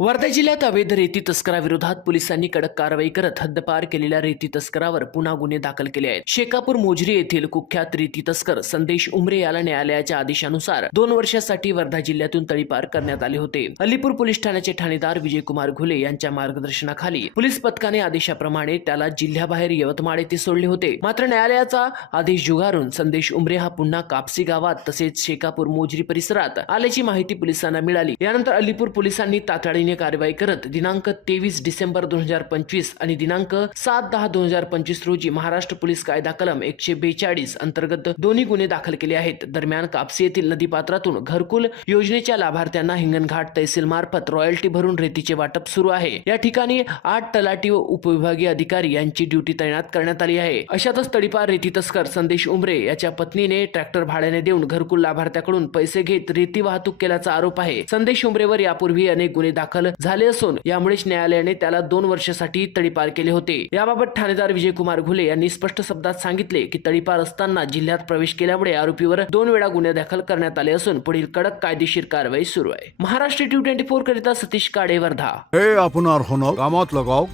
वर्धा जिल्ह्यात अवैध रेती तस्कराविरोधात पोलिसांनी कडक कारवाई करत हद्दपार केलेल्या रेती तस्करावर पुन्हा गुन्हे दाखल केले आहेत. शेकापूर मोजरी येथील कुख्यात रेती तस्कर संदेश उमरे याला न्यायालयाच्या आदेशानुसार दोन वर्षासाठी वर्धा जिल्ह्यातून तळीपार करण्यात आले होते. अलीपूर पोलीस ठाण्याचे ठाणेदार विजयकुमार घुले यांच्या मार्गदर्शनाखाली पोलीस पथकाने आदेशाप्रमाणे त्याला जिल्ह्याबाहेर यवतमाळ येथे सोडले होते. मात्र न्यायालयाचा आदेश जुगारून संदेश उमरे हा पुन्हा कापसी गावात तसेच शेकापूर मोजरी परिसरात आल्याची माहिती पोलिसांना मिळाली. यानंतर अलीपूर पोलिसांनी तातडीने कारवाई करत दिनांक तेवीस डिसेंबर दोन हजार पंचवीस आणि दिनांक सात दहा दोन हजार पंचवीस रोजी महाराष्ट्र पोलीस कायदा कलम एकशे बेचाळीस अंतर्गत दोन्ही गुन्हे दाखल केले आहेत. दरम्यान कापसी येथील नदीपात्रातून घरकुल योजनेच्या लाभार्थ्यांना हिंगणघाट तहसील मार्फत रॉयल्टी भरून रेतीचे वाटप सुरू आहे. या ठिकाणी आठ तलाठी व उपविभागीय अधिकारी यांची ड्युटी तैनात करण्यात आली आहे. अशातच तडीपार रेती तस्कर संदेश उमरे याच्या पत्नीने ट्रॅक्टर भाड्याने देऊन घरकुल लाभार्थ्याकडून पैसे घेत रेती वाहतूक केल्याचा आरोप आहे. संदेश उमरेवर यापूर्वी अनेक गुन्हे दाखल दाखल झाले असून यामुळेच न्यायालयाने त्याला दोन वर्षासाठी तडीपार केले होते. याबाबत ठाणेदार विजय कुमार घुले यांनी स्पष्ट शब्दात सांगितले की तडीपार असताना जिल्ह्यात प्रवेश केल्यामुळे आरोपीवर दोन वेळा गुन्हे दाखल करण्यात आले असून पुढील कडक कायदेशीर कारवाई सुरू आहे. महाराष्ट्र टी ट्वेंटी फोर करिता सतीश काडे वर्धा हे आपण कामात लगाव.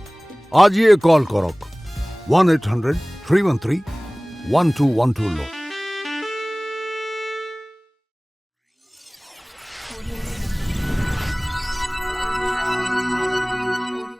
आज ये कॉल करो. One eight hundred three one three one two one two low